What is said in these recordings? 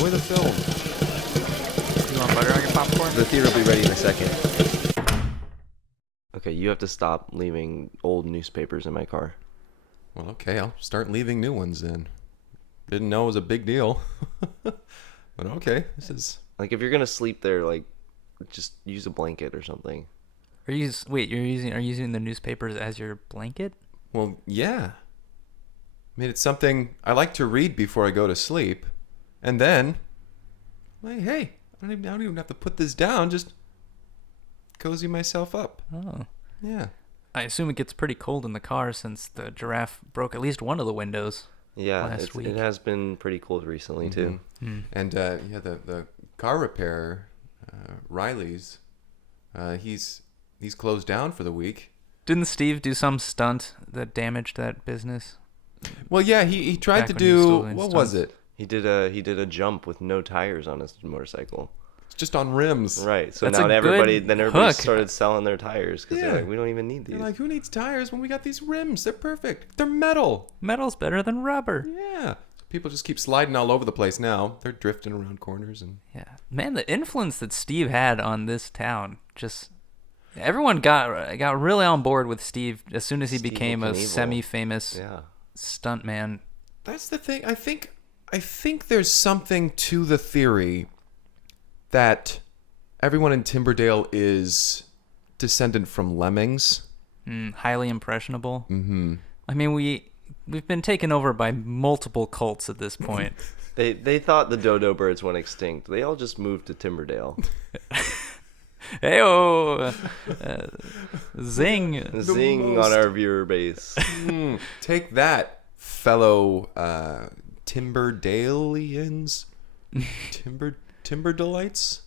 Enjoy the film. You want butter on your popcorn? The theater will be ready in a second. Okay, you have to stop leaving old newspapers in my car. Well, okay, I'll start leaving new ones then. Didn't know it was a big deal. But okay, this is... Like, if you're gonna sleep there, like, just use a blanket or something. Are you using the newspapers as your blanket? Well, yeah. I mean, it's something I like to read before I go to sleep. And then, like, hey, I don't even have to put this down. Just cozy myself up. Oh. Yeah. I assume it gets pretty cold in the car since the giraffe broke at least one of the windows. Yeah, last week. It has been pretty cold recently, too. Mm. And, the car repair, Riley's, he's closed down for the week. Didn't Steve do some stunt that damaged that business? Well, yeah, he tried Back to when he was do, still doing what was it? He did a jump with no tires on his motorcycle. Just on rims. Right. So That's now a everybody good hook. started selling their tires because Yeah. they're like, we don't even need these. They're like, who needs tires when we got these rims? They're perfect. They're metal. Metal's better than rubber. Yeah. People just keep sliding all over the place now. They're drifting around corners and... Yeah. Man, the influence that Steve had on this town, just... Everyone got really on board with Steve as soon as he Steve became a Knievel. semi-famous Yeah. stuntman. That's the thing. I think there's something to the theory that everyone in Timberdale is descendant from lemmings. Highly impressionable. Mm-hmm. I mean, we've been taken over by multiple cults at this point. They thought the dodo birds went extinct. They all just moved to Timberdale. Heyo! Zing! Zing on our viewer base. Take that, fellow Timberdalians. Timberdalites?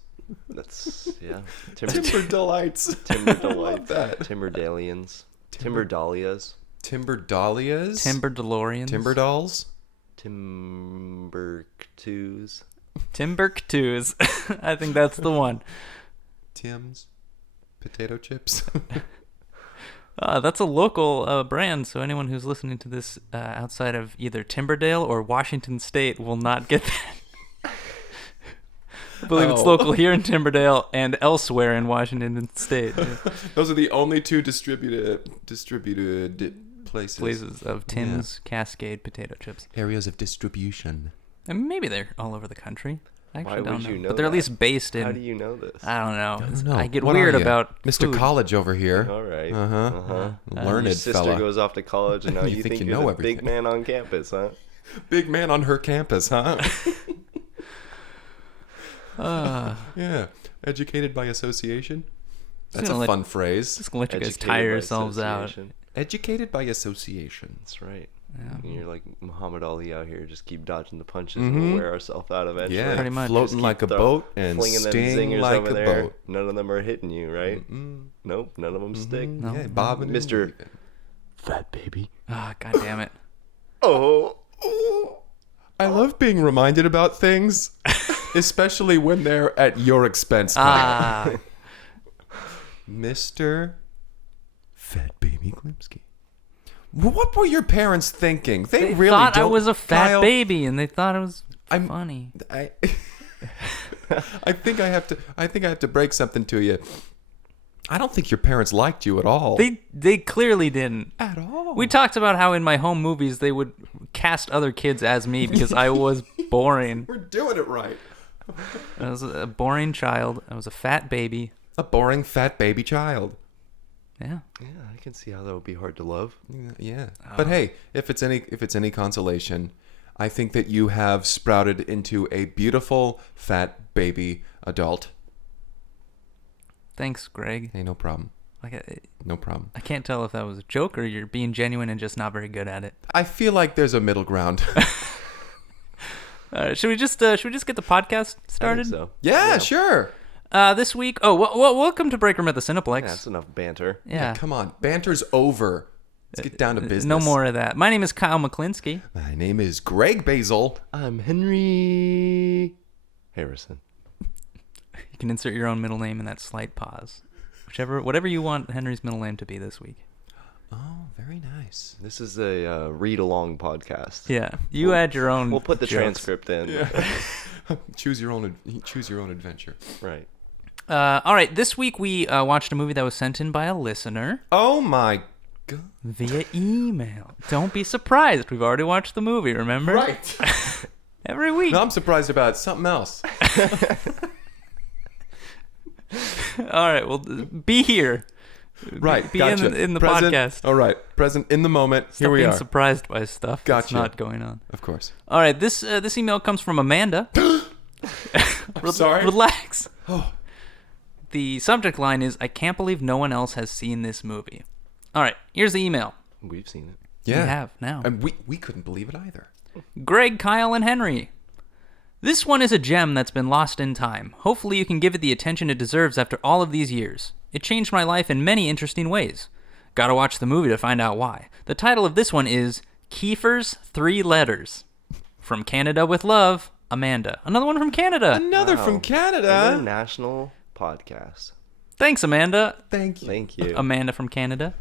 That's, yeah. Timberdalites. Timberdalites. that. Timberdalians. Timberdalias. Timberdalias? Timber DeLoreans. Timberdalls? Timbuktus. Timbuktus. I think that's the one. Tim's. Potato chips. That's a local brand, so anyone who's listening to this outside of either Timberdale or Washington State will not get that. I believe it's local here in Timberdale and elsewhere in Washington State. Those are the only two distributed places Places of Tim's Cascade potato chips. Areas of distribution. And maybe they're all over the country. I actually Why don't would know. you know But they're at that? least based in... How do you know this? I don't know. I get What weird are you? about Mr. food. College over here. All right. Learned Your sister fella. goes off to college, and now You you think think you you're know the everything. big man on campus, huh? Big man on her campus, huh? Yeah. Educated by association. That's a fun phrase. Just gonna let you guys Educated tire by yourselves out. association. Educated by association. That's right. Yeah. And you're like Muhammad Ali out here, just keep dodging the punches, and we'll wear ourselves out eventually. Yeah, Pretty much. floating like a boat and flinging them sting zingers like over a there. boat. None of them are hitting you, right? Nope, none of them stick. No. Yeah, bobbing and Mr. weaving. Fat baby. Ah, God damn it. Oh. I love being reminded about things, especially when they're at your expense. Kyle. Mr. Fat Baby Glimsky. What were your parents thinking? They really thought I don't- was a fat Kyle, baby, and they thought it was I'm- funny. I think I have to break something to you. I don't think your parents liked you at all. They clearly didn't. At all. We talked about how in my home movies they would cast other kids as me because I was boring. We're doing it right. I was a boring child. I was a fat baby. A boring fat baby child. Yeah. Yeah, I can see how that would be hard to love. Yeah. But hey, if it's any consolation, I think that you have sprouted into a beautiful fat baby adult. Thanks, Greg. Hey, no problem. No problem. I can't tell if that was a joke or you're being genuine and just not very good at it. I feel like there's a middle ground. Should we just get the podcast started? I think so. Yeah, sure. This week. Oh, welcome to Break Room at the Cineplex. Yeah, that's enough banter. Yeah. Come on. Banter's over. Let's get down to business. No more of that. My name is Kyle McKlinsky. My name is Greg Basil. I'm Henry Harrison. You can insert your own middle name in that slight pause. Whatever you want Henry's middle name to be this week. Oh, very nice. This is a read-along podcast. Yeah. You add your own We'll put the jokes. transcript in. Choose your own adventure. Right. All right, this week we watched a movie that was sent in by a listener Oh my god. via email. Don't be surprised. We've already watched the movie, remember? Right. Every week. No, I'm surprised about something else. All right, well, be here. Right. Be gotcha. in the Present, podcast. All right. Present in the moment. Stop Here we being are. surprised by stuff that's Gotcha. not going on. Of course. All right, this email comes from Amanda. I'm sorry. Relax. Oh. The subject line is, I can't believe no one else has seen this movie. All right, here's the email. We've seen it. Yeah. We have now. And we couldn't believe it either. Greg, Kyle, and Henry. This one is a gem that's been lost in time. Hopefully you can give it the attention it deserves after all of these years. It changed my life in many interesting ways. Gotta watch the movie to find out why. The title of this one is Kiefer's 3 Letters. From Canada with Love, Amanda. Another one from Canada. Another Wow. from Canada. International podcast. Thanks, Amanda. Thank you. Thank you. Amanda from Canada.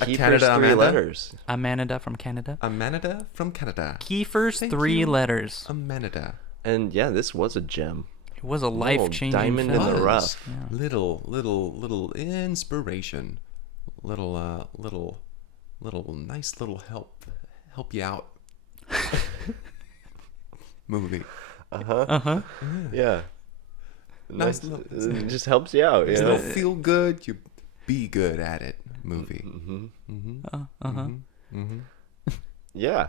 Kiefer's Canada 3 Amanda? letters. Amanda from Canada. Amanda from Canada. Kiefer's Thank 3 you. Letters. Amanda. And yeah, this was a gem. It was a life-changing diamond film. in the Was. rough. Yeah. Little inspiration. Little nice little help you out. Movie. Uh-huh. Yeah. Nice It just helps you out. You It'll know? feel good. You be good at it. Movie. Uh-huh. Yeah.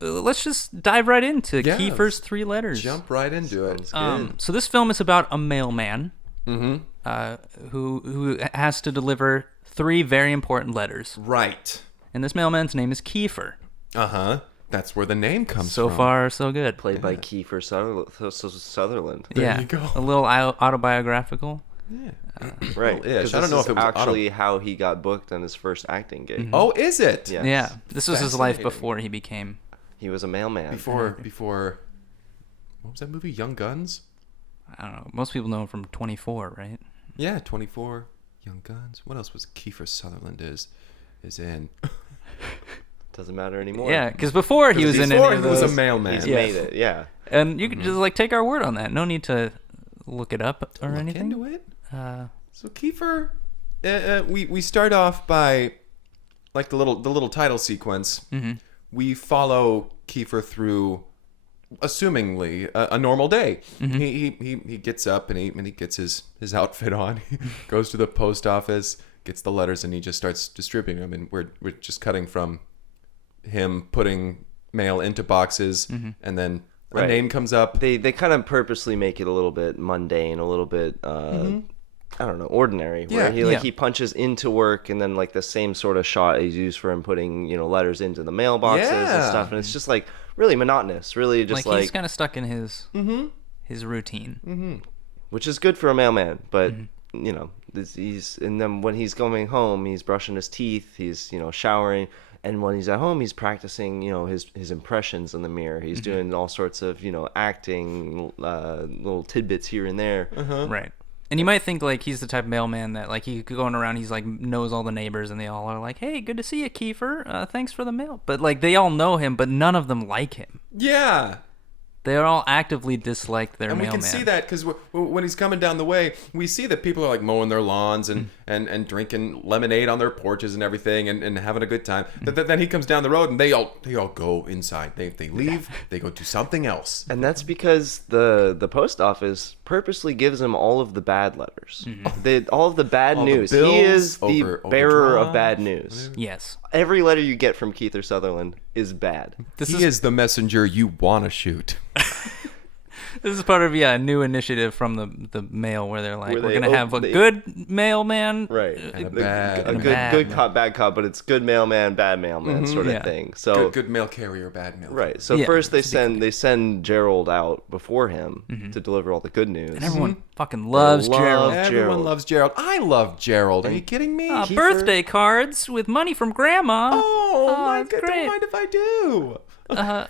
Let's just dive right into Yeah, Kiefer's 3 Letters. Jump right into it. Sounds good. So this film is about a mailman Mm-hmm. who has to deliver 3 very important letters. Right. And this mailman's name is Kiefer. Uh-huh. That's where the name comes So from. far, so good. Played by Kiefer Sutherland. Yeah, you go. a little autobiographical. Yeah. Right. Ish. 'Cause I don't this know is if it was actually how he got booked on his first acting gig. Oh, is it? Yes. Yeah, this was his life Fascinating. before he became. He was a mailman. Before what was that movie? Young Guns? I don't know. Most people know him from 24, right? Yeah, 24. Young Guns. What else was Kiefer Sutherland is in? Doesn't matter anymore. Yeah, because before he was in Before any of he was those. a mailman. He's Yeah. made it. Yeah. And you can just like take our word on that. No need to look it up or Look anything. into it. Uh, So Kiefer, we start off by like the little title sequence. Mm-hmm. We follow Kiefer through, assumingly, a normal day. Mm-hmm. He gets up and he gets his outfit on. He goes to the post office, gets the letters, and he just starts distributing them. And we're just cutting from him putting mail into boxes, and then a Right. name comes up. They kind of purposely make it a little bit mundane, a little bit I don't know, ordinary. Where Yeah. he punches into work, and then like the same sort of shot is used for him putting letters into the mailboxes and Yeah. stuff, and it's just like really monotonous, really just like like he's kind of stuck in his routine. which is good for a mailman, but Mm-hmm. he's and then when he's going home, he's brushing his teeth, he's showering, and when he's at home, he's practicing his impressions in the mirror. He's Mm-hmm. doing all sorts of acting, little tidbits here and there. Right. And you might think like he's the type of mailman that like he going around, he's like knows all the neighbors and they all are like, "Hey, good to see you, Kiefer. Thanks for the mail." But like they all know him, but none of them like him. Yeah. They all actively dislike their And we mailman. can see that because when he's coming down the way, we see that people are like mowing their lawns Mm. and drinking lemonade on their porches and everything and having a good time. Then he comes down the road and they all go inside. They leave. They go do something else. And that's because the post office purposely gives him all of the bad letters, all of the bad All the news. bills, He is the bearer of overdraft, bad news. Yes. Every letter you get from Kiefer Sutherland is bad. This He is the messenger you want to shoot. This is part of a new initiative from the mail where they're like, Where we're they gonna have a they- good mailman, Right. And a The- bad- a and a good bad good man. cop, bad cop, but it's good mailman, bad mailman sort of Yeah. thing. So Good mail carrier, bad mail. right. So Yeah, first it's a big they send Gerald out before him to deliver all the good news. and everyone fucking loves Love Gerald. Everyone Gerald. loves Gerald. I love Gerald. Are you kidding me? Birthday cards with money from Grandma. Oh my Okay, Great. don't mind if I do.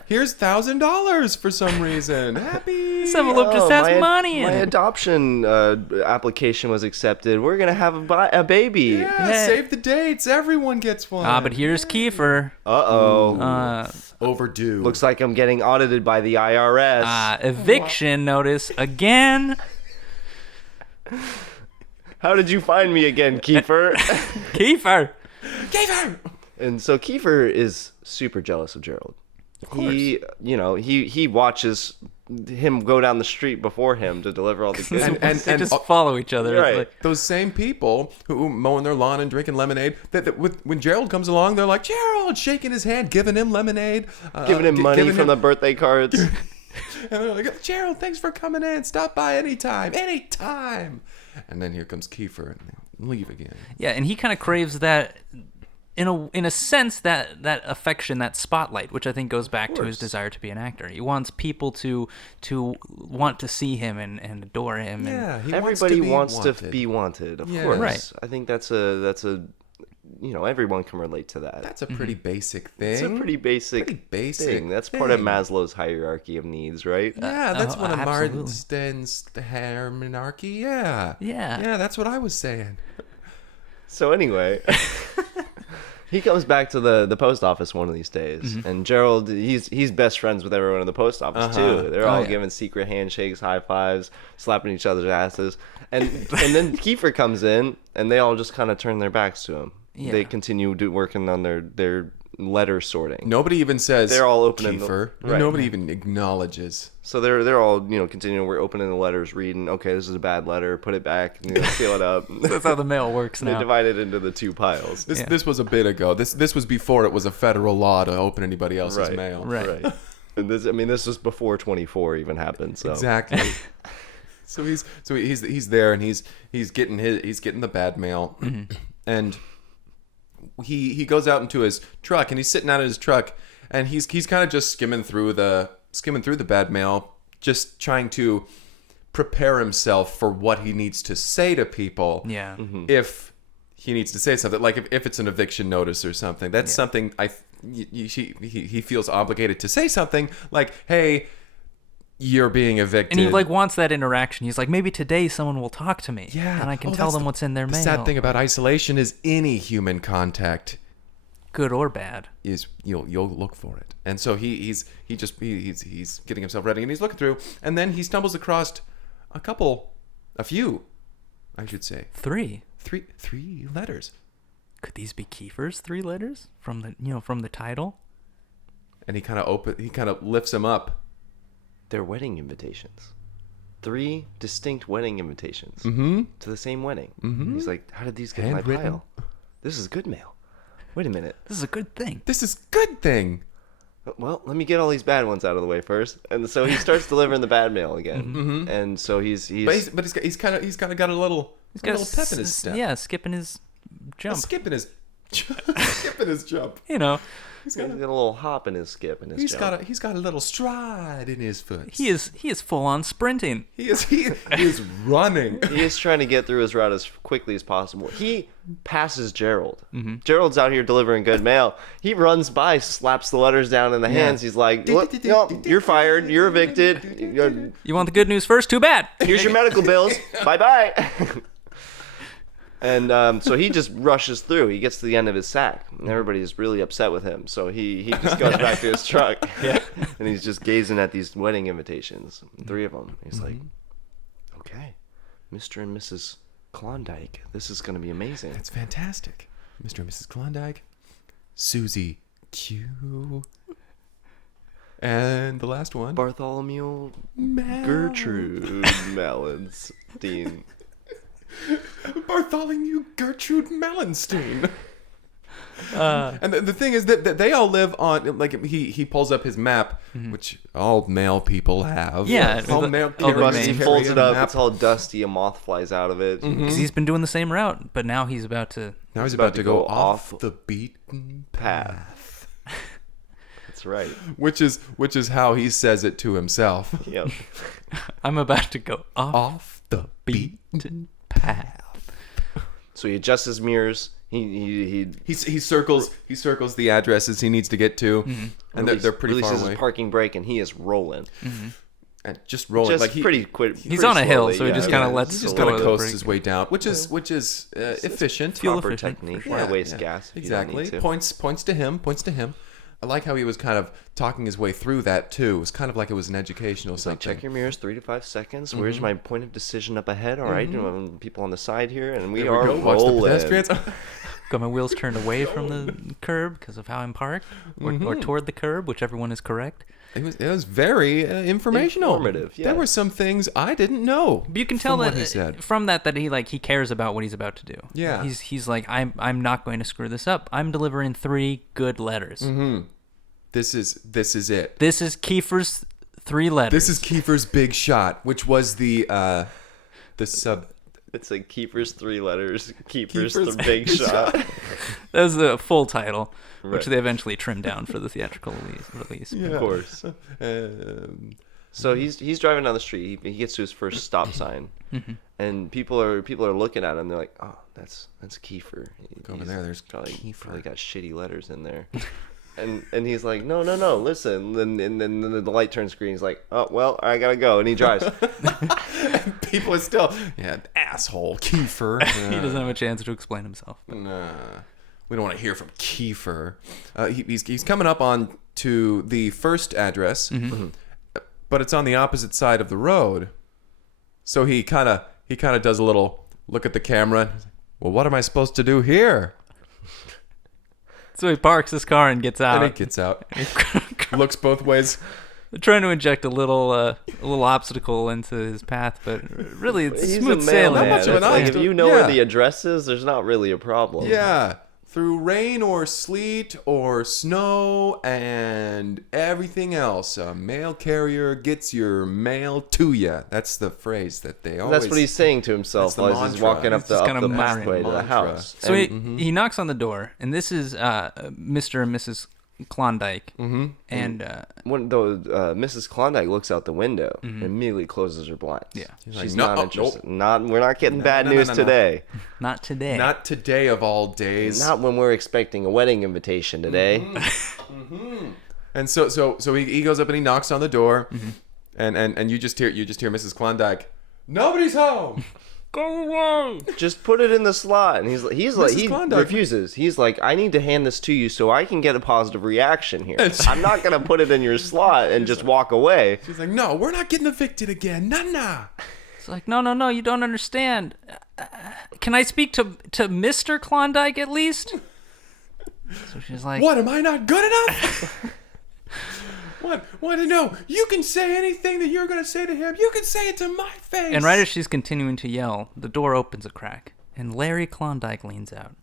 Here's $1,000 for some reason. Happy. This envelope just has money in my it. adoption application was accepted. We're gonna have a baby. Yeah, Hey. save the dates. Everyone gets one. But here's Kiefer. Overdue. Looks like I'm getting audited by the IRS. Eviction notice again. How did you find me again, Kiefer? Kiefer. Kiefer! And so Kiefer is super jealous of Gerald. He watches him go down the street before him to deliver all the goods. They just follow each other. Right. It's like, Those same people who mowing their lawn and drinking lemonade, when Gerald comes along, they're like, Gerald, shaking his hand, giving him lemonade. Giving him money from the birthday cards. And they're like, Gerald, thanks for coming in. Stop by anytime. Anytime. And then here comes Kiefer and they leave again. yeah, and he kind of craves that, in a sense, that affection, that spotlight, which I think goes back to his desire to be an actor. He wants people to want to see him and adore him. Yeah, And, he Everybody wants wanted. to be wanted, of Yeah. course. Right. I think that's a everyone can relate to that. That's a pretty basic thing. It's a pretty basic, basic That's part of thing. Maslow's hierarchy of needs, right? Yeah, that's one of absolutely. Marsden's hierarchy. Yeah. Yeah. Yeah, that's what I was saying. So anyway, he comes back to the post office one of these days, and Gerald, he's best friends with everyone in the post office too. They're all yeah. giving secret handshakes, high fives, slapping each other's asses, and then Kiefer comes in, and they all just kind of turn their backs to him. Yeah. They continue working on their letter sorting. Nobody even says They're all opening the- Kiefer. right. Nobody even acknowledges. So they're all continuing. We're opening the letters, reading. Okay, this is a bad letter. Put it back. Seal it up. that's how the mail works They now. divide it into the two piles. This was a bit ago. This was before it was a federal law to open anybody else's Right. mail. Right. And this was before 24 even happened. So Exactly. so he's there and he's getting the bad mail, and he goes out into his truck and he's sitting out in his truck and he's kind of just skimming through the bad mail, just trying to prepare himself for what he needs to say to people. Yeah. If he needs to say something, like if it's an eviction notice or something, that's something he feels obligated to say something like, hey, you're being evicted. And he wants that interaction. He's like, maybe today someone will talk to me. Yeah. And I can Oh, tell that's them what's in their the mail. sad thing about isolation is any human contact Good or bad. is you'll look for it. And so he's getting himself ready and he's looking through, and then he stumbles across a few, I should say. Three Letters. Could these be Kiefer's 3 letters from the title? And he kind of lifts him up. they're wedding invitations. 3 distinct wedding invitations to the same wedding. He's like, how did these get in my Handwritten. pile? This is good mail. Wait a minute. This is a good thing. This is good thing. Well, let me get all these bad ones out of the way first. And so he starts delivering the bad mail again. And so he's He's kind of got a little pep in his step. Yeah, skipping his jump. Skipping his jump. he's got a little hop in his skip and his jump. He's got a little stride in his foot. He is full on sprinting. He is running. He is trying to get through his route as quickly as possible. He passes Gerald. Gerald's out here delivering good mail. He runs by, slaps the letters down in the hands. He's like, "Look, you're fired. You're evicted. You want the good news first? Too bad. Here's your medical bills. Bye-bye." And so he just rushes through. He gets to the end of his sack, and everybody's really upset with him. So he just goes back to his truck, and he's just gazing at these wedding invitations, 3 of them. He's like, "Okay, Mr. and Mrs. Klondike, this is going to be amazing." That's fantastic. Mr. and Mrs. Klondike, Susie Q, and the last one, Bartholomew Gertrude Mallenstein. Bartholomew Gertrude Mallenstein. And the thing is that they all live on, like, he pulls up his map, which all male people have. Yeah, all the- male all the carriers He names. folds carry it a up. map. It's all dusty. A moth flies out of it. Because he's been doing the same route, but now he's about to. Now he's about to go off the beaten path. That's right. Which is how he says it to himself. Yep. I'm about to go off Off the beaten path. So he adjusts his mirrors. He circles the addresses he needs to get to, and they're pretty far releases away. his parking brake, and he is rolling. And just rolling, Just pretty quick. He's on a hill, so he just kind of lets He just go kind of of the coasts brake. his way down, which is efficient. Fuel Proper efficient, technique. for Why sure. waste Yeah, gas? If exactly. You don't need to. Points to him. I like how he was kind of talking his way through that too. It was kind of like it was an educational Like, something. check your mirrors 3 to 5 seconds. Where's my point of decision up ahead? All right, people on the side here, and we There are we go. Watch the rolling. pedestrians. Got my wheels turned away from the curb because of how I'm parked, or toward the curb, whichever one is correct. It was very informational. Informative, There yeah. were some things I didn't know. But you can tell from what that he said. from that he cares about what he's about to do. Yeah. He's like, I'm not going to screw this up. I'm delivering 3 good letters. This is it. This is Kiefer's 3 letters. This is Kiefer's big shot, which was the sub. It's like Kiefer's 3 letters. Kiefer's Kiefer's the big shot. That was the full title, which Right. they eventually trimmed down for the theatrical release. Of course. So he's driving down the street. He gets to his first stop sign, and people are looking at him. They're like, "Oh, that's Kiefer. Over He's there, there's probably Kiefer." got shitty letters in there." And he's like, no, listen. And then the light turns green. He's like, oh, well, I gotta go. And he drives. People are still, asshole Kiefer. He doesn't have a chance to explain himself. Nah, we don't want to hear from Kiefer. He's coming up on to the first address, but it's on the opposite side of the road. So he kind of does a little look at the camera. Well, what am I supposed to do here? So he parks his car and gets out. And he gets out, looks both ways. They're trying to inject a little obstacle into his path, but really it's He's smooth a sailing. mailman. Not much of an It's like, if obstacle. you know where Yeah. the address is, there's not really a problem. Yeah, through rain or sleet or snow and everything else, a mail carrier gets your mail to you. That's the phrase that they always. That's what he's saying to himself That's the as he's mantra. walking up He's the just kinda pathway to the mantra. house. So And he knocks on the door, and this is Mr. and Mrs. Klondike. And when Mrs. Klondike looks out the window and immediately closes her blinds. Yeah. She's She's like, "No, not oh, interested. nope. We're not getting bad no, news no. today. not today. Not today of all days. Not when we're expecting a wedding invitation today. And so he goes up and he knocks on the door, and you just hear Mrs. Klondike. Nobody's home. Go away. Just put it in the slot. And he's like Mrs. he Klondike. refuses. He's like, I need to hand this to you so I can get a positive reaction here. I'm not gonna put it in your slot and just walk away. She's like, no, we're not getting evicted again. Nah. It's like, no, you don't understand. Can I speak to Mr. Klondike at least? So she's like, What, am I not good enough? What? No, you can say anything that you're going to say to him. You can say it to my face. And right as she's continuing to yell, the door opens a crack, and Larry Klondike leans out.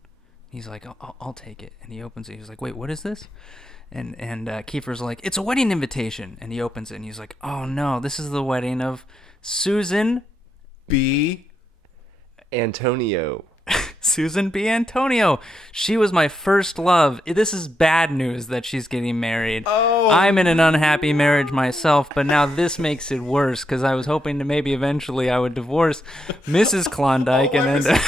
He's like, I'll take it. And he opens it. He's like, wait, what is this? And Kiefer's like, it's a wedding invitation. And he opens it, and he's like, oh no, this is the wedding of Susan B. Antonio. Susan B. Antonio. She was my first love. This is bad news that she's getting married. Oh. I'm in an unhappy marriage myself, but now this makes it worse because I was hoping to maybe eventually I would divorce Mrs. Klondike and then.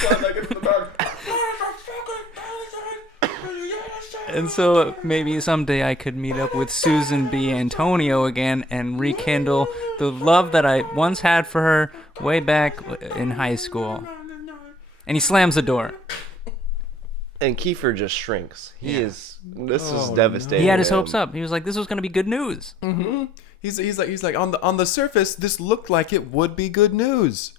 And so maybe someday I could meet up with Susan B. Antonio again and rekindle the love that I once had for her way back in high school. And he slams the door. And Kiefer just shrinks. This is Oh, devastating. He had his to him. hopes up. He was like, this was going to be good news. He's like on the surface, this looked like it would be good news.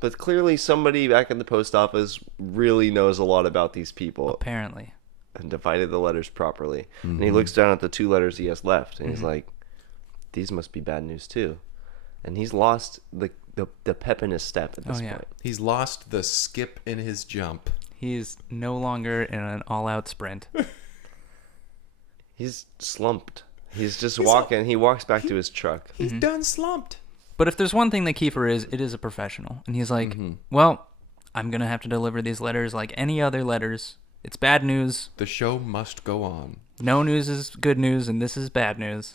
But clearly somebody back at the post office really knows a lot about these people Apparently. and divided the letters properly. And he looks down at the 2 letters he has left and he's like, these must be bad news too. And he's lost the pep in his step at this point. He's lost the skip in his jump. He's no longer in an all-out sprint. He's slumped. He's just walking. He walks back to his truck. He's done slumped. But if there's one thing that Kiefer is, it is a professional. And he's like, well, I'm going to have to deliver these letters like any other letters. It's bad news. The show must go on. No news is good news, and this is bad news.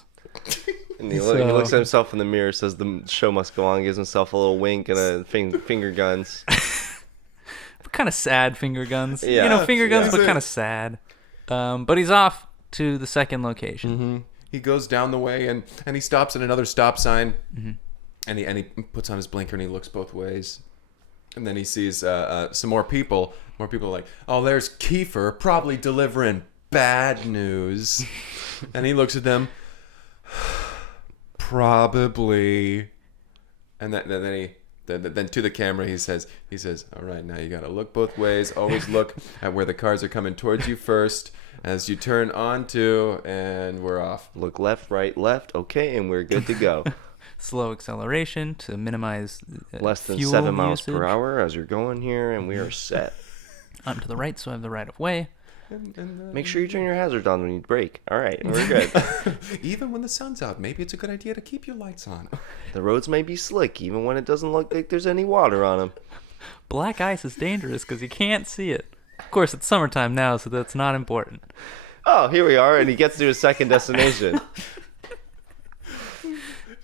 And he looks at himself in the mirror, says the show must go on, gives himself a little wink and a finger guns. kind of sad finger guns. Yeah. You know, finger guns, Yeah. but kind of sad. But he's off to the second location. He goes down the way and he stops at another stop sign, and he puts on his blinker and he looks both ways, and then he sees some more people. More people are like, oh, there's Kiefer, probably delivering bad news, and he looks at them, probably, and then to the camera he says, all right, now you gotta look both ways. Always look at where the cars are coming towards you first. As you turn onto, and we're off. Look left, right, left. Okay, and we're good to go. Slow acceleration to minimize Less than fuel 7 miles per usage. hour as you're going here, and we are set. I'm to the right, so I have the right of way. Make sure you turn your hazards on when you brake. All right, we're good. Even when the sun's out, maybe it's a good idea to keep your lights on. The roads may be slick, even when it doesn't look like there's any water on them. Black ice is dangerous because you can't see it. Of course, it's summertime now, so that's not important. Oh, here we are, and he gets to his second destination.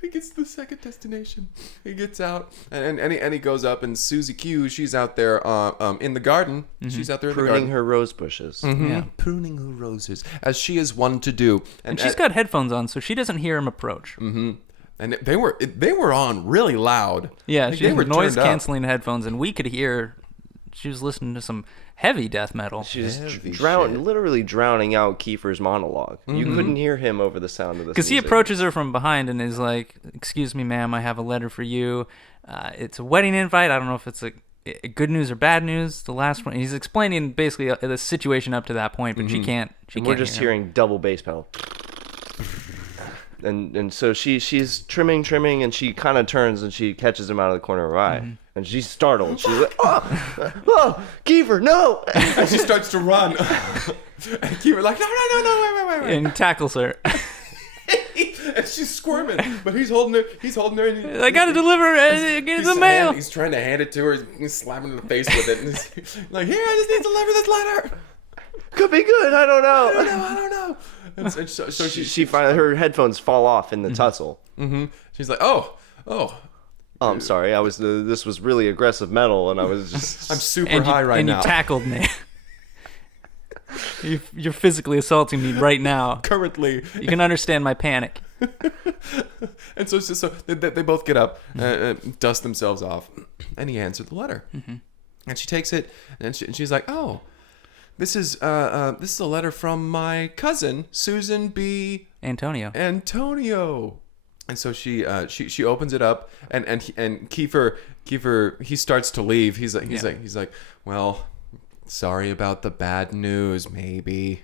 He gets to the second destination. He gets out, and he goes up, and Susie Q, she's out there in the garden. She's out there in the Pruning garden. her rose bushes. Yeah. Pruning her roses, as she is one to do. And she's got headphones on, so she doesn't hear him approach. And they were on really loud. Yeah, Like, she they had were noise turned up. canceling headphones, and we could hear. She was listening to some heavy death metal. She's Heavy shit. literally drowning out Kiefer's monologue. You couldn't hear him over the sound of this. Because he music. approaches her from behind and is like, "Excuse me, ma'am, I have a letter for you. It's a wedding invite. I don't know if it's a good news or bad news." The last one, he's explaining basically the situation up to that point, but she can't. And we're just hearing double bass pedal. And so she's trimming, and she kind of turns and she catches him out of the corner of her eye. And she's startled. She's like, oh, Kiefer, no! And she starts to run. And Kiefer like, no, wait. and tackles her. And she's squirming, but he's holding her. And I gotta deliver it. Get it in the mail. He's trying to hand it to her. He's slapping her in the face with it. And he's like, here, I just need to deliver this letter. Could be good, I don't know. I don't know. And so She finally, her headphones fall off in the tussle. she's like, oh. Oh, I'm sorry. This was really aggressive metal, and I was just. I'm super high right now. And you tackled me. You're physically assaulting me right now. Currently. You can understand my panic. And so they both get up, dust themselves off, and he answered the letter. And she takes it, and she's like, oh, this is a letter from my cousin, Susan B. Antonio. And so she opens it up, and Kiefer he starts to leave. He's like, well, sorry about the bad news, maybe.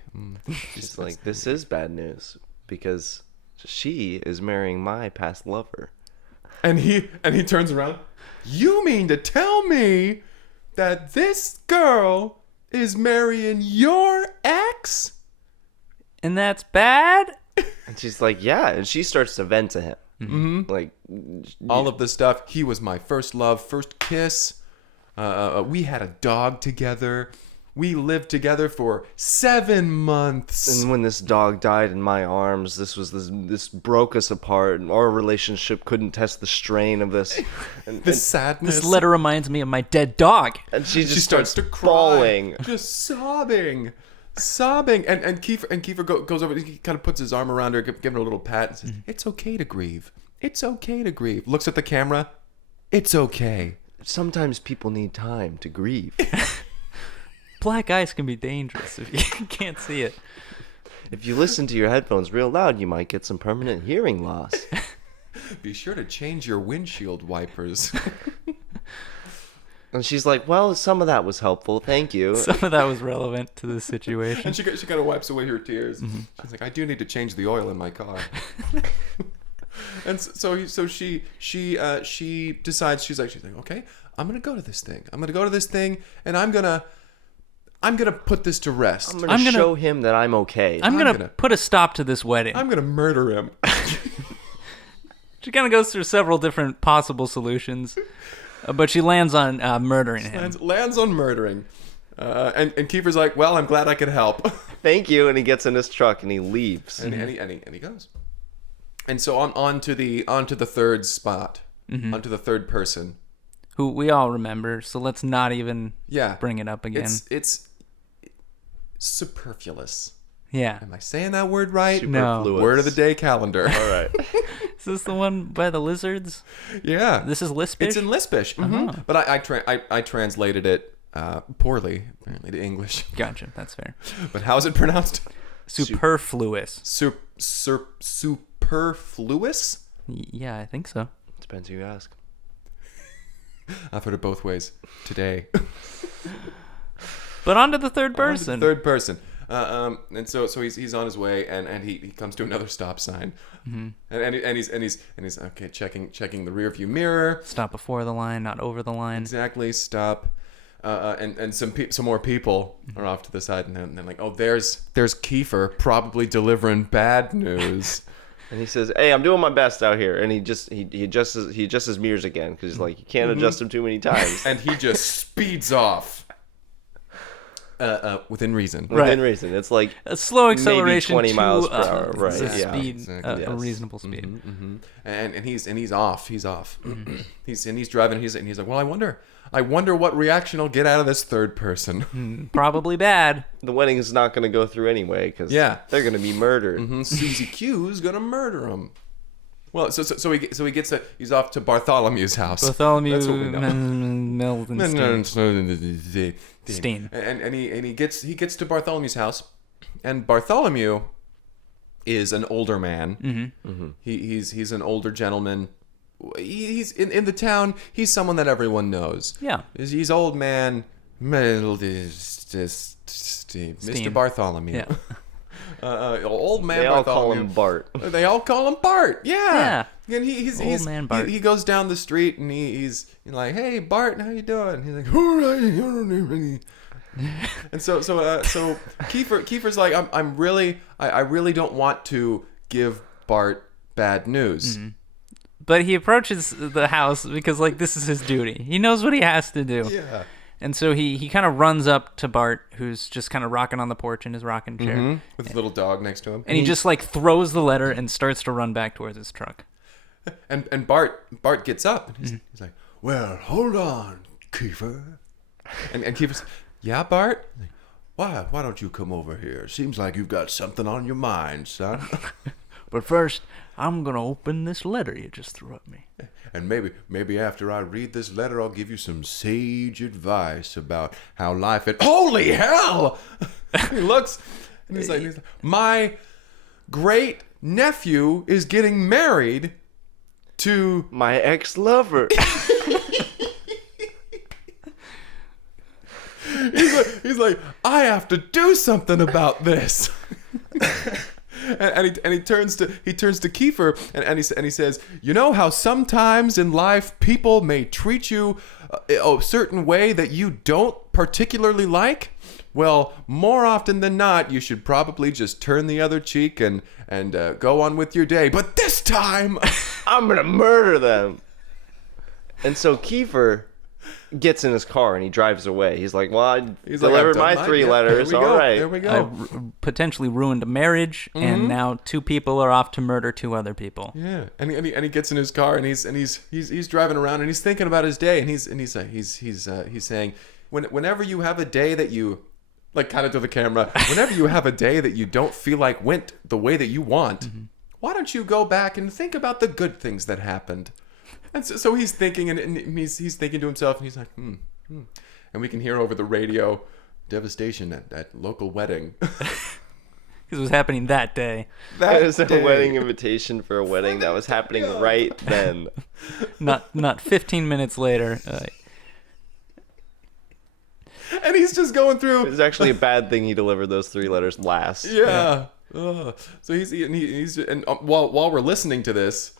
She's like, this is bad news because she is marrying my past lover. And he turns around. You mean to tell me that this girl is marrying your ex? And that's bad? And she's like, yeah. And she starts to vent to him. Like, All of the stuff. He was my first love, first kiss. We had a dog together. We lived together for 7 months. and when this dog died in my arms, this broke us apart, and our relationship couldn't test the strain of this. And, The sadness. This letter reminds me of my dead dog. and she just starts to cry, bawling. just sobbing. And Kiefer goes over. He kind of puts his arm around her, giving her a little pat, and says, "It's okay to grieve. It's okay to grieve." Looks at the camera. It's okay. Sometimes people need time to grieve. Black ice can be dangerous if you can't see it. If you listen to your headphones real loud, you might get some permanent hearing loss. Be sure to change your windshield wipers. And she's like, well, some of that was helpful. Thank you. Some of that was relevant to the situation. And she kind of wipes away her tears. She's like, I do need to change the oil in my car. And so she decides, she's like, okay, I'm gonna go to this thing, and I'm gonna put this to rest. I'm gonna show him that I'm okay. I'm gonna put a stop to this wedding. I'm gonna murder him. She kind of goes through several different possible solutions, but she lands on murdering him. Lands on murdering. And Kiefer's like, well, I'm glad I could help. Thank you. And he gets in his truck and he leaves. And he goes. And so on to the third spot, onto the third person. who we all remember, so let's not even Yeah. bring it up again. It's superfluous. Yeah. Am I saying that word right? No. Superfluous. Word of the day calendar. All right. Is this the one by the lizards? Yeah. This is Lispish? It's in Lispish. Uh-huh. But I translated it poorly, apparently, to English. Gotcha. That's fair. But how is it pronounced? Superfluous. Superfluous? Yeah, I think so. Depends who you ask. I've heard it both ways today. But on to the third person. Third person. And so he's on his way, and he comes to another stop sign, and he's okay, checking the rear view mirror. Stop before the line, not over the line. Exactly, stop. And some more people are off to the side, and then like, oh, there's Kiefer probably delivering bad news. And he says, "Hey, I'm doing my best out here." And he adjusts his mirrors again because he's like, you can't adjust them too many times. And he just speeds off. Within reason. Within reason. It's like A slow acceleration. maybe 20 miles to, per hour. Right. the Yeah. speed, Exactly. a Yes. reasonable speed. And he's off. He's off. he's driving. He's like, well, I wonder what reaction I'll get out of this third person. Probably bad. The wedding is not going to go through anyway because Yeah. they're going to be murdered. Susie Q's gonna murder him. Well, so he gets he's off to Bartholomew's house. Bartholomew That's what we know. Meldenstein. Steen. And he gets to Bartholomew's house, and Bartholomew is an older man. He's an older gentleman. He's in the town. He's someone that everyone knows. Yeah. He's old man, Mr. Bartholomew. Yeah. Old man They all Bartholomew. call him Bart. They all call him Bart. Yeah. And he's Old man Bart. He goes down the street and he's like, "Hey Bart, how you doing?" He's like, "All right." And so Kiefer's like, I really don't want to give Bart bad news. But he approaches the house because, like, this is his duty. He knows what he has to do. Yeah. And so he kind of runs up to Bart, who's just kind of rocking on the porch in his rocking chair. With his little dog next to him. And he just, like, throws the letter and starts to run back towards his truck. And Bart gets up and he's like, "Well, hold on, Kiefer." And Kiefer's, "Yeah, Bart? Why don't you come over here? Seems like you've got something on your mind, son." But first, I'm going to open this letter you just threw at me. And maybe after I read this letter, I'll give you some sage advice about how life is. Holy hell! He looks and he's like, "My great nephew is getting married to My ex-lover. He's like, I have to do something about this." And he turns to Kiefer and he says, "You know how sometimes in life people may treat you a certain way that you don't particularly like? Well, more often than not, you should probably just turn the other cheek and go on with your day. But this time, I'm going to murder them." And so Kiefer gets in his car and he drives away. He's like, "Well, I delivered my 3 letters. All right." There we I go. potentially ruined a marriage, and now 2 people are off to murder 2 other people. Yeah, and he gets in his car and he's driving around and he's thinking about his day and he's saying, whenever you have a day that you, like, kind of to the camera, whenever you have a day that you don't feel like went the way that you want, why don't you go back and think about the good things that happened? And so he's thinking and he's thinking to himself and he's like, And we can hear over the radio devastation at local wedding. Because it was happening that day. That was a wedding invitation for a wedding that was happening right then. Not 15 minutes later. And he's just going through. It's actually a bad thing he delivered those 3 letters last. Yeah. So he's while we're listening to this,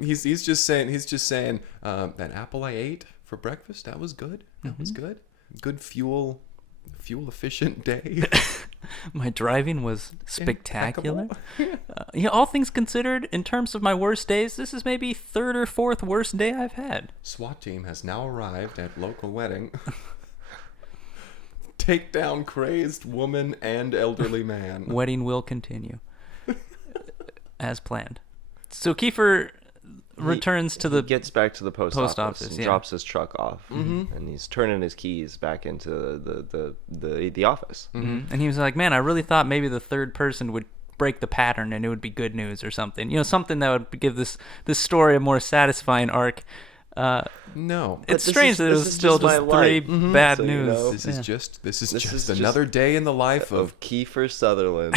he's just saying that apple I ate for breakfast, that was good. That was good. Good fuel efficient day. My driving was spectacular. All things considered, in terms of my worst days, this is maybe 3rd or 4th worst day I've had. SWAT team has now arrived at local wedding. Take down crazed woman and elderly man. Wedding will continue. As planned. So Kiefer returns to He the gets back to the post office and yeah. drops his truck off, and he's turning his keys back into the office. And he was like, man, I really thought maybe the third person would break the pattern and it would be good news or something. Something that would give this story a more satisfying arc. No. It's this strange is- that it this was is still just just my three life. bad So, you news. know. This is This just is just another day in the life of Of Kiefer Sutherland.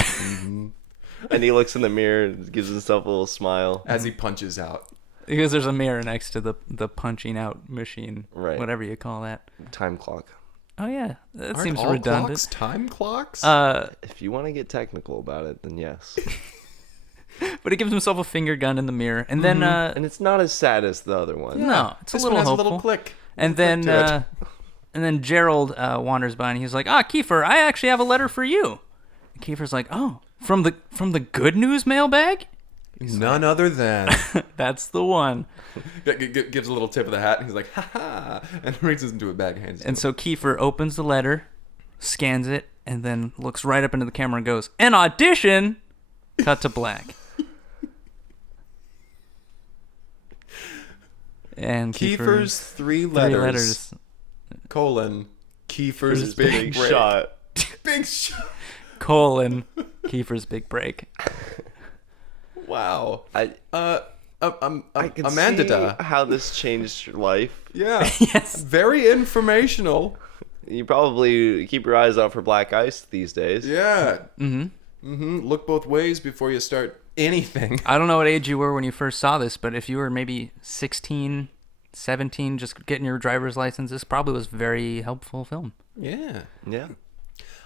And he looks in the mirror and gives himself a little smile. as he punches out. Because there's a mirror next to the punching out machine, Right. whatever you call that. Time clock. Oh yeah, that Aren't seems all redundant. clocks time clocks? If you want to get technical about it, then yes. But he gives himself a finger gun in the mirror, and then And it's not as sad as the other one. no, it's a This little one has hopeful. a little click. And Little then click to it. and then Gerald wanders by and he's like, Kiefer, I actually have a letter for you. And Kiefer's like, oh, from the good news mailbag? None other than That's the one. gives a little tip of the hat, and he's like, "Ha ha!" and reaches into a bag and hands it to And him. so Kiefer opens the letter, scans it, and then looks right up into the camera and goes, an audition. Cut to black. And Kiefer's three three letters, letters. colon, Kiefer's His big break. shot. Big shot. Colon, Kiefer's big break. Wow. I can Amanda. see how this changed your life. Yeah. Yes. Very informational. You probably keep your eyes out for black ice these days. Yeah. Look both ways before you start anything. I don't know what age you were when you first saw this, but if you were maybe 16, 17, just getting your driver's license, this probably was a very helpful film. Yeah. Yeah.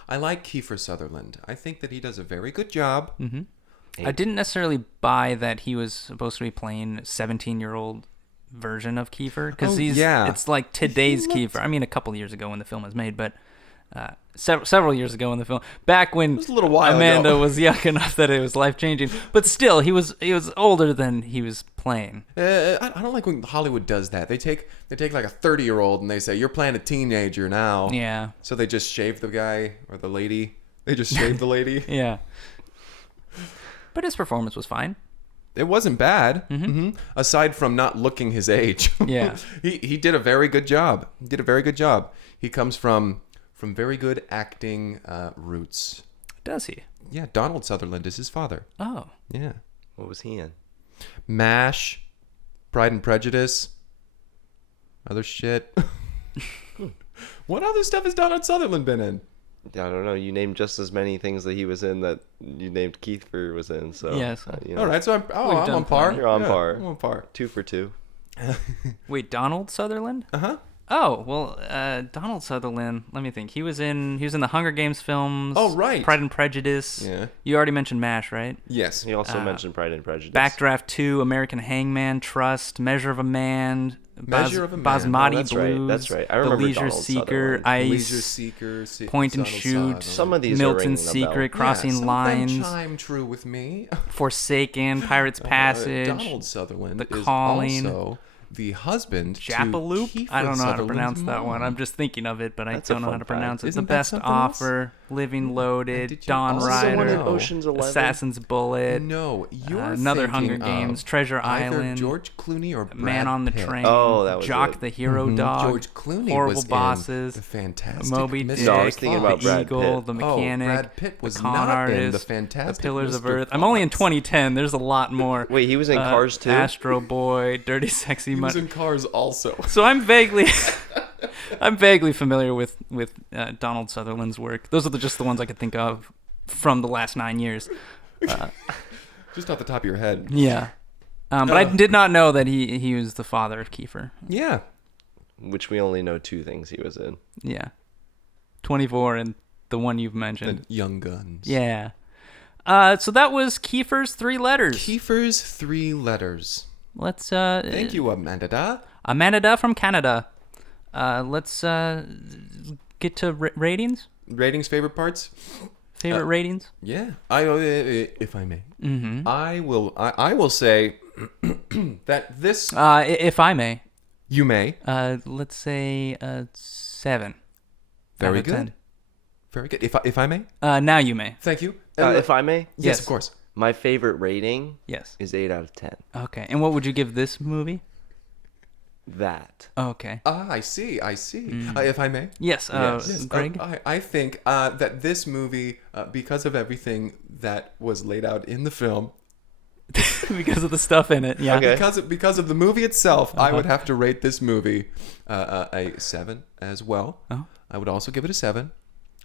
I like Kiefer Sutherland. I think that he does a very good job. I didn't necessarily buy that he was supposed to be playing a 17-year-old version of Kiefer, because it's like today's Kiefer. I mean, a couple years ago when the film was made, but several years ago in the film, back when was a little while Amanda ago. was young enough that it was life-changing. But still, he was older than he was playing. I don't like when Hollywood does that. They take like a 30-year-old and they say, you're playing a teenager now. Yeah. So they just shave the guy or the lady. They just shave the lady. Yeah. But his performance was fine. It wasn't bad. Aside from not looking his age. Yeah. he did a very good job. He comes from very good acting roots. Does he? Yeah, Donald Sutherland is his father. Oh. Yeah. What was he in? MASH, Pride and Prejudice, other shit. What other stuff has Donald Sutherland been in? I don't know. You named just as many things that he was in that you named Kiefer was in. So Yes. you know, All right, so I'm done on par. fine. You're on par. I'm on par. 2 for 2. Wait, Donald Sutherland? Uh-huh. Oh, well, Donald Sutherland, let me think. He was in the Hunger Games films. Oh, right. Pride and Prejudice. Yeah. You already mentioned MASH, right? Yes. He also mentioned Pride and Prejudice. Backdraft 2, American Hangman, Trust, Measure of a Man, Measure of a Man. Basmati Oh, that's right, Blues, that's right. I The remember Leisure Donald Seeker, Sutherland. Ice, Leisure Seeker, Point and Donald Shoot, Sutherland. Some of these are ringing Milton's a bell. Secret, Crossing some of them Lines, chime true with me. Forsaken, Pirate's Passage, Donald Sutherland The is Calling, also the husband Japaloop? to Kiefer I don't know how to Sutherland's pronounce that one. mom. I'm just thinking of it, but I That's a don't know how fun to fact. pronounce it. Isn't The that Best something else? Offer, Living Loaded, did you Dawn also Rider, Someone in know? Ocean's 11. Assassin's Bullet, No, you're another Hunger thinking Games, of Treasure either Island, George Clooney or Brad Man on the Pitt. Train, Oh, that was Jock it. the Hero Dog, George Clooney Horrible was Bosses, in the Fantastic Moby Mr. Dick, No, I was thinking about The Brad Eagle, Pitt. The Mechanic, Brad Pitt was The Con not in Artist, The Fantastic The Pillars of Mr. Earth. I'm only in Fox. 2010. There's a lot more. Wait, he was in Cars too? Astro Boy, Dirty Sexy He was Money. in Cars also. So I'm vaguely familiar with Donald Sutherland's work. Those are just the ones I could think of from the last 9 years. Just off the top of your head. Yeah, but I did not know that he was the father of Kiefer. Yeah. Which we only know 2 things he was in. Yeah, 24 and the one you've mentioned. And Young Guns. Yeah. So that was Kiefer's 3 letters. Kiefer's 3 letters. Let's Thank you, Amanda. Amanda from Canada. Let's get to ratings. Ratings, favorite parts? Favorite ratings. Yeah. If I may. Mm-hmm. I will say that this If I may. you may. Let's say 7. Very out of good. 10. Very good. If I may. Now you may. Thank you. If I may? Yes, Yes. of course. My favorite rating Yes. is 8 out of 10. Okay. And what would you give this movie? That. Okay. I see. If I may. Yes. Yes. Greg? I think that this movie, because of everything that was laid out in the film, Because of the stuff in it. Yeah. Okay. because of the movie itself, I would have to rate this movie a 7 as well. Oh. I would also give it a 7.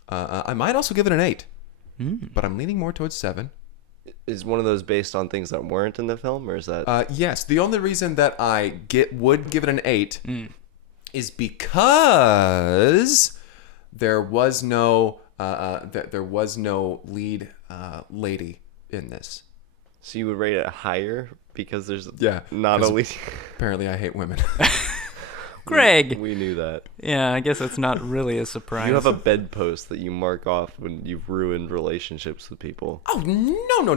I might also give it an 8, but I'm leaning more towards 7. Is one of those based on things that weren't in the film, or is that? Yes, the only reason that I would give it an 8 is because there was no lead lady in this. So you would rate it higher because there's not 'cause a lead. Apparently, I hate women. Greg. We knew that. Yeah, I guess it's not really a surprise. You have a bedpost that you mark off when you've ruined relationships with people. Oh no!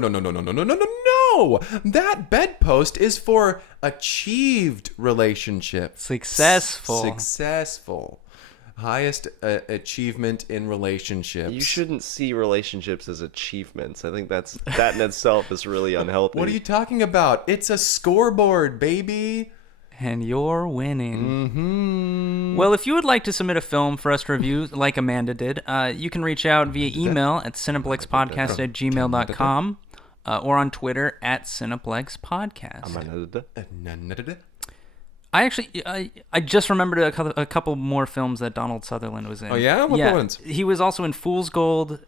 That bedpost is for achieved relationships. Successful. Highest achievement in relationships. You shouldn't see relationships as achievements. I think that in itself is really unhealthy. What are you talking about? It's a scoreboard, baby. And you're winning. Well, if you would like to submit a film for us to review, like Amanda did, you can reach out via email at cineplexpodcast@gmail.com or on Twitter at cineplexpodcast. I just remembered a couple more films that Donald Sutherland was in. Oh, yeah? What ones? He was also in Fool's Gold,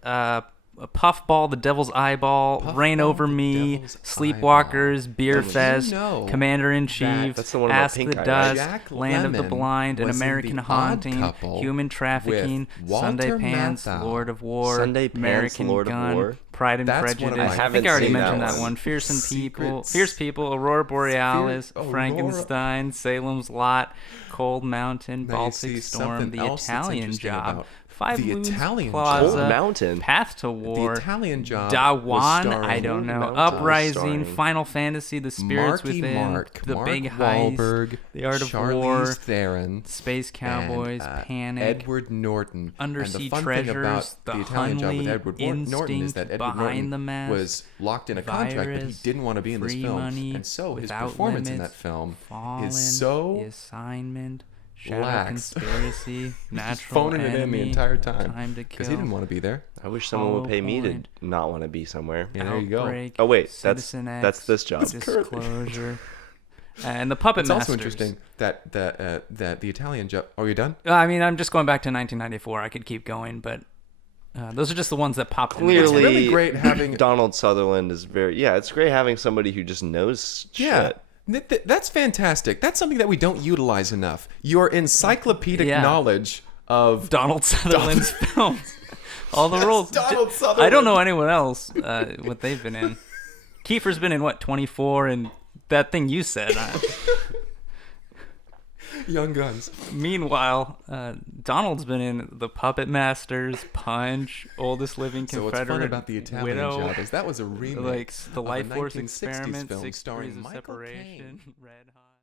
Puffball, The Devil's Eyeball, Reign Over Me, Sleepwalkers, Beer Fest, Commander-in-Chief, That's the one about Ask the Pink Eye, right? Dust, Jack Land of the Lemmon Blind, An was in American The Odd Haunting, Couple Human Trafficking, with Walter Sunday Pants, Matthau. Lord of War, Sunday Pants, American Lord of Gun, War? Pride and That's one of Prejudice. my I haven't think I already seen mentioned that that one. one. Fierce Secrets. People, Aurora Borealis, Aurora. Frankenstein, Salem's Lot, Cold Mountain, Now you Baltic see Storm, something The else that's Italian interesting Job, about Five The Moons Italian Plaza, Job. Cold Mountain. Path to War, The Italian Job. Dawan, was starring I don't know, Mountain. Uprising, Starring Final Fantasy, The Spirits Marky Within, Mark, The Mark Big Heist, Wahlberg, The Art of Charlize War, Theron, Space Cowboys, and, Panic, Edward Norton. Undersea and the fun Treasures, thing about The the Italian Job with Hunley, Edward Norton is Instinct, that Edward Behind Norton the Mask, was locked in a contract, but he Virus, didn't want to be in this Free film, Money, and so his Without performance in Limits, that film Fallen, is so The Assignment, Shadow lax. Conspiracy, Natural phoning it in the Enemy, entire time Time to because Kill, he didn't want to be there. I wish someone would pay me to Point. not want to be somewhere. Yeah, there you go. Outbreak, Oh, wait, Citizen that's X, this job. Disclosure, and the Puppet It's Masters. also interesting that the Italian Job. Oh, you done? I mean, I'm just going back to 1994. I could keep going, but those are just the ones that popped. Clearly, It's really great having Donald Sutherland is very. Yeah, it's great having somebody who just knows Yeah. shit. That's fantastic. That's something that we don't utilize enough. Your encyclopedic Yeah. knowledge of Donald Sutherland's films. All the roles. Donald I Sutherland. don't know anyone else what they've been in. Kiefer's been in what, 24, and that thing you said. Young Guns. Meanwhile, Donald's been in The Puppet Masters, Punch, Oldest Living So what's Confederate fun about the Italian Widow, Job is that was a remake like The of a Life Force 1960s Experiment, film 6 starring Degrees of Michael Separation, Caine. Red Hot.